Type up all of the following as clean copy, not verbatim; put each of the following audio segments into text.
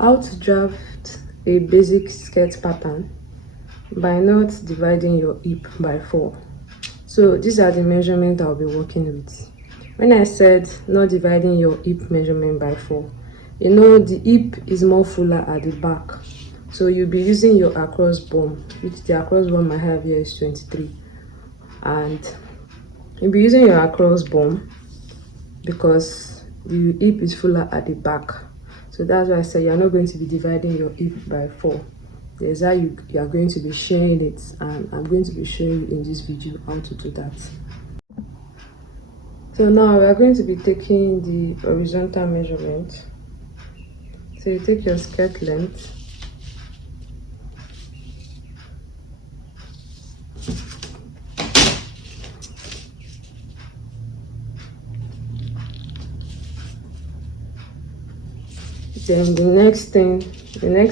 How to draft a basic skirt pattern by not dividing your hip by 4. So these are the measurements I'll be working with. When I said not dividing your hip measurement by 4, you know the hip is more fuller at the back, so you'll be using your across bum, which the across bum I have here is 23, and you'll be using your across bum because the hip is fuller at the back. So that's why I said you're not going to be dividing your hip by 4. There's how you are going to be sharing it, and I'm going to be showing you in this video how to do that. So now we are going to be taking the horizontal measurement. So you take your skirt length, then the next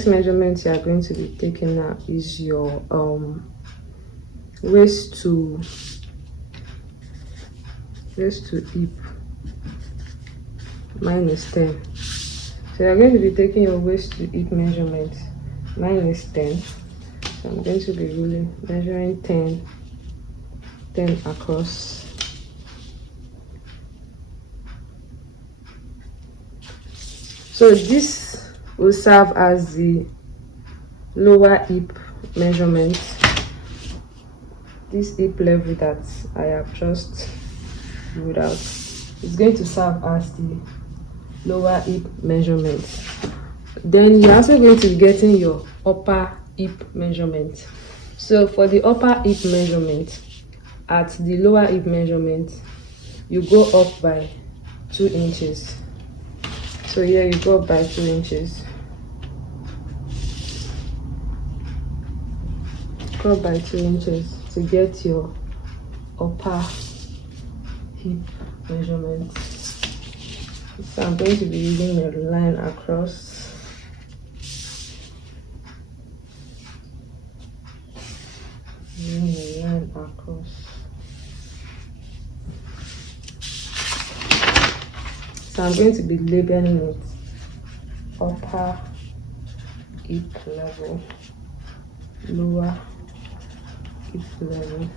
measurement you are going to be taking now is your waist to hip minus 10. So you're going to be taking your waist to hip measurement minus 10. So I'm going to be really measuring 10 across. So this will serve as the lower hip measurement. This hip level that I have just ruled out is going to serve as the lower hip measurement. Then you're also going to be getting your upper hip measurement. So for the upper hip measurement, at the lower hip measurement, you go up by 2 inches. So here you go up by 2 inches. Go up by 2 inches to get your upper hip measurement. So I'm going to be using a line across. Using a line across. So I'm going to be labeling it upper hip level, lower hip level.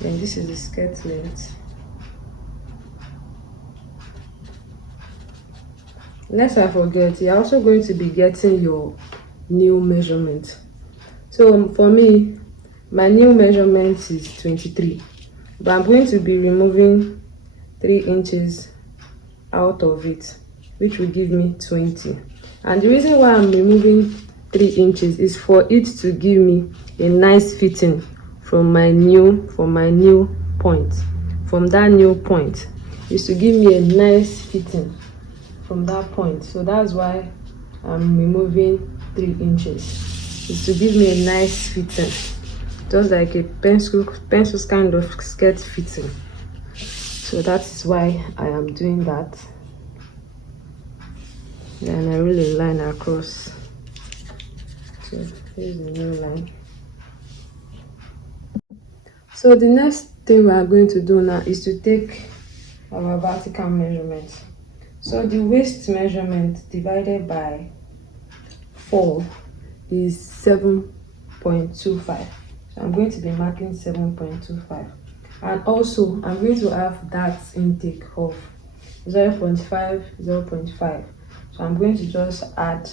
Then this is the skirt length. Lest I forget, you're also going to be getting your new measurement. So for me, my new measurement is 23, but I'm going to be removing 3 inches out of it, which will give me 20. And the reason why I'm removing 3 inches is for it to give me a nice fitting from my new point. From that new point is to give me a nice fitting from that point. So that's why I'm removing 3 inches. It's to give me a nice fitting, just like a pencil kind of skirt fitting. So that is why I am doing that. Then I really line across. So here's the new line. So the next thing we are going to do now is to take our vertical measurement. So the waist measurement divided by 4 is 7.25. So I'm going to be marking 7.25. And also I'm going to have that intake of 0.5, 0.5. So I'm going to just add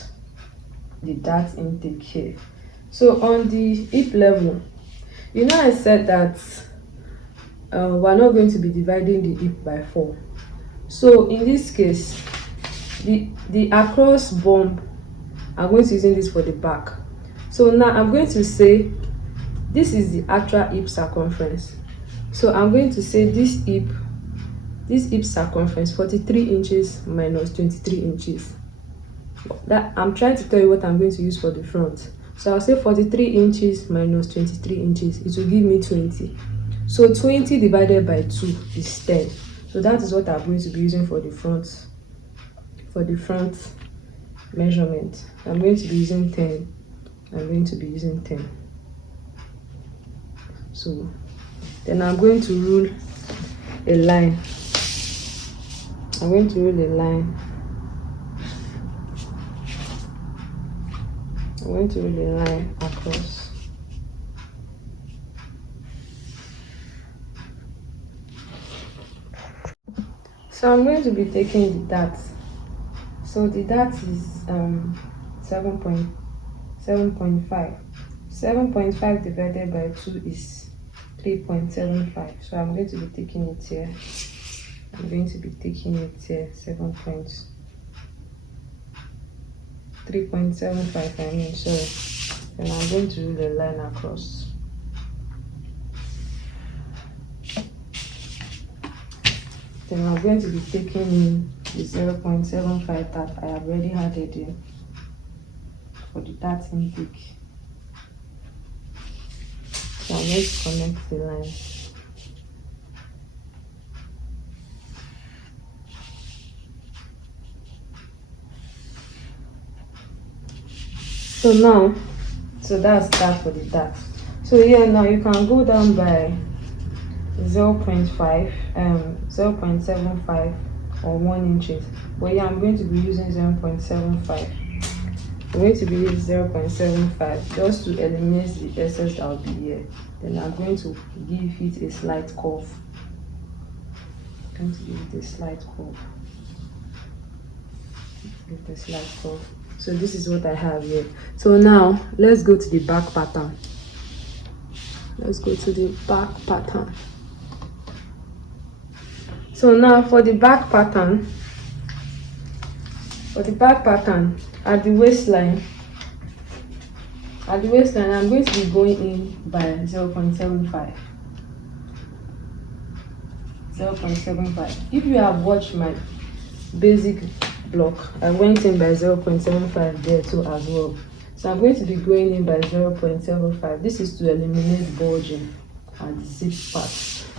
the dart intake here. So on the hip level, you know I said that we're not going to be dividing the hip by 4. So in this case, the across bump, I'm going to using this for the back. So now I'm going to say this is the actual hip circumference. So I'm going to say this hip circumference 43 inches minus 23 inches. That I'm trying to tell you what I'm going to use for the front. So I'll say 43 inches minus 23 inches. It will give me 20. So 20 divided by 2 is 10. So that is what I'm going to be using for the front. For the front measurement, I'm going to be using 10. I'm going to be using 10. So then I'm going to rule a line. I'm going to rule a line I'm going to do the line across. So I'm going to be taking the dart. So the dart is 7.5. 7.5 divided by 2 is 3.75. So I'm going to be taking it here. I'm going to be taking it here, 3.75, I mean, sorry. And I'm going to do the line across. Then I'm going to be taking in the 0.75 that I have already added in for the dart intake. So I'm going to connect the line. So now, that's that for the dart. So here now you can go down by 0.75 or 1 inches. But yeah, I'm going to be using 0.75. I'm going to be using 0.75 just to eliminate the excess that will be here. Then I'm going to give it a slight curve. I'm going to give it a slight curve. So this is what I have here. So now let's go to the back pattern. So now for the back pattern, at the waistline, I'm going to be going in by 0.75. If you have watched my basic block, I went in by 0.75 there too as well. So I'm going to be going in by 0.75. This is to eliminate bulging at the zip part.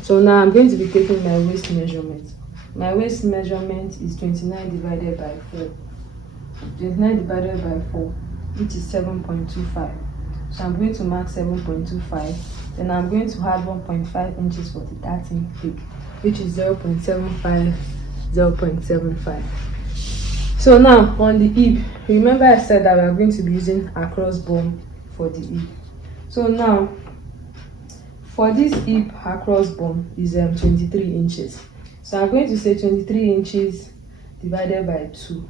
So now I'm going to be taking my waist measurement. My waist measurement is 29 divided by 4. 29 divided by 4, which is 7.25. So I'm going to mark 7.25. Then I'm going to add 1.5 inches for the dart intake, which is 0.75, 0.75. So now on the hip, remember I said that we are going to be using across bone for the hip. So now for this hip across bone is 23 inches. So I'm going to say 23 inches divided by 2.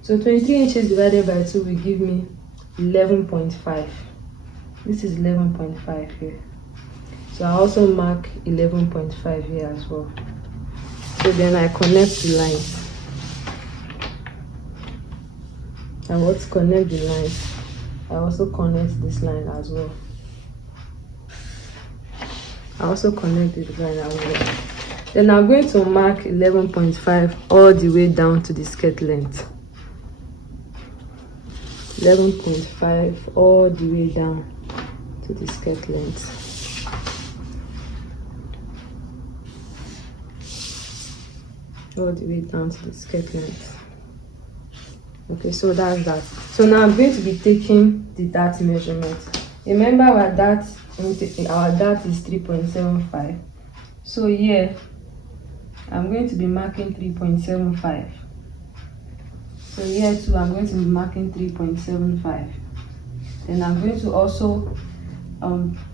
So 23 inches divided by 2 will give me 11.5. This is 11.5 here. So I also mark 11.5 here as well. So then I connect the lines. I want to connect the lines. I also connect this line as well. Then I'm going to mark 11.5 all the way down to the skirt length. 11.5 all the way down to the skirt length. All the way down to the skirt length. Okay, so that's that. So now I'm going to be taking the dart measurement. Remember our dart is 3.75. So here I'm going to be marking 3.75. So here too I'm going to be marking 3.75. Then I'm going to also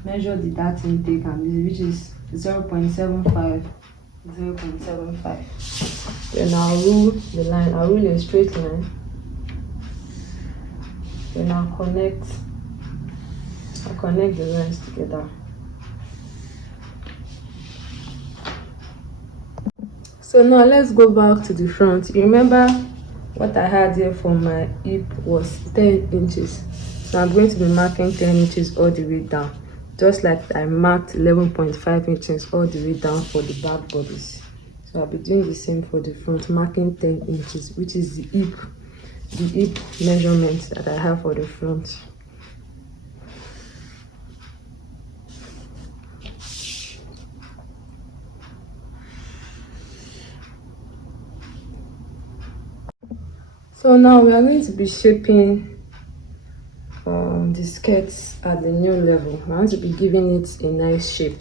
measure the dart intake, which is 0.75. 0.75. Then I'll rule the line. I'll rule a straight line. Then I'll connect the lines together. So now let's go back to the front. You remember what I had here for my hip was 10 inches. So I'm going to be marking 10 inches all the way down, just like I marked 11.5 inches all the way down for the back bodies. So I'll be doing the same for the front, marking 10 inches, which is the hip measurement that I have for the front. So now we are going to be shaping the skirts at the new level. I want to be giving it a nice shape.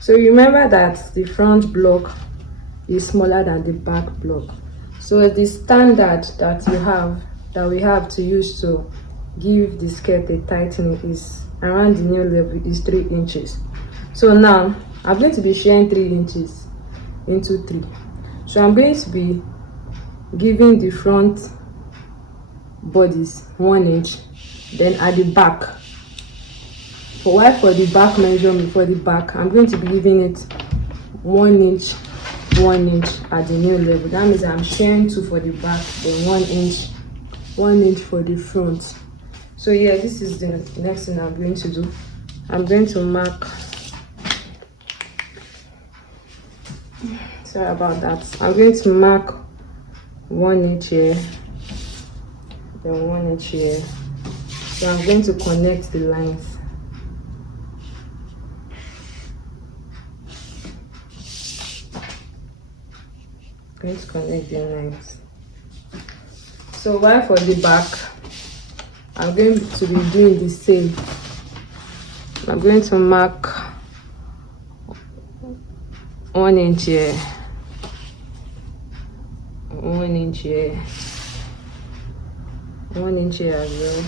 So remember that the front block is smaller than the back block. So the standard that you have that we have to use to give the skirt a tightening is around the nail level is 3 inches. So now I'm going to be sharing 3 inches into 3. So I'm going to be giving the front bodies 1 inch, then at the back, for the back measurement, for the back I'm going to be giving it 1 inch, 1 inch at the nail level. That means I'm sharing 2 for the back, then 1 inch for the front. So yeah, this is the next thing I'm going to do. I'm going to mark, sorry about that, I'm going to mark 1 inch here, then 1 inch here. So I'm going to connect the lines. I'm going to connect the lines. So while for the back, I'm going to be doing the same. I'm going to mark 1 inch here, 1 inch here, 1 inch here as well,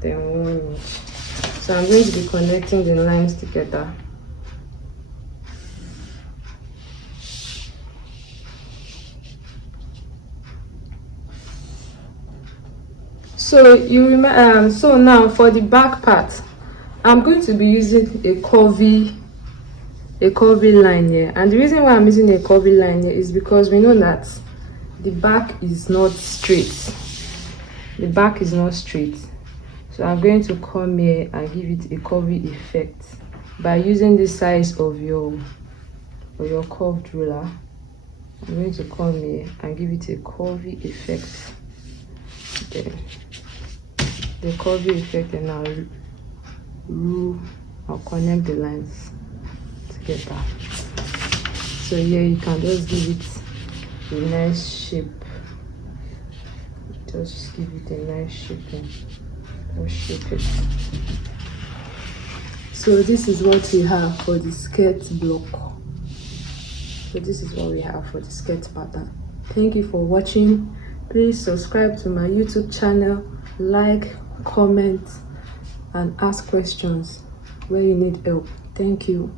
then 1 inch. So I'm going to be connecting the lines together. So you remember, so now for the back part, I'm going to be using a curvy line here, and the reason why I'm using a curvy line here is because we know that the back is not straight. The back is not straight, so I'm going to come here and give it a curvy effect by using the size of your curved ruler. I'm going to come here and give it a curvy effect. Then the curvy effect, and I'll connect the lines together. So here you can just give it a nice shape. Just give it a nice shape and just shape it. So this is what we have for the skirt block. So this is what we have for the skirt pattern. Thank you for watching. Please subscribe to my YouTube channel, like, comment, and ask questions where you need help. Thank you.